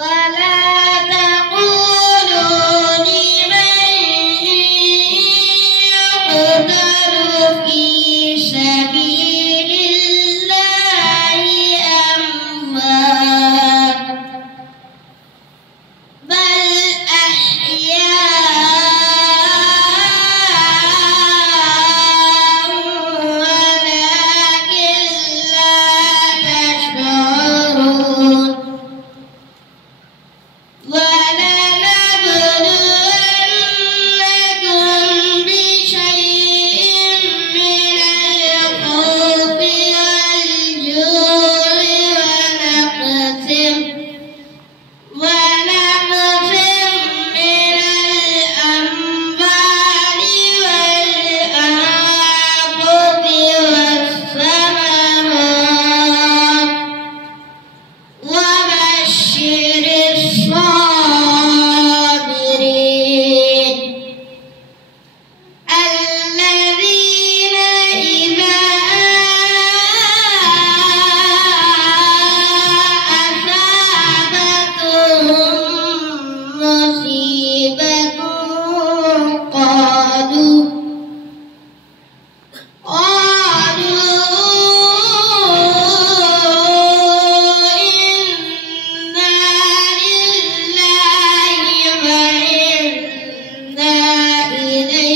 ولا تقولوا لمن يقتل في سبيل الله أموات بل أحياء ولكن لا تشعرون ولنبلونكم بشيء من الخوف والجوع ونقص من الأموال والأنفس والثمرات وبشر الصابرين الذين إذا أصابتهم مصيبة قالوا إنا لله وإنا إليه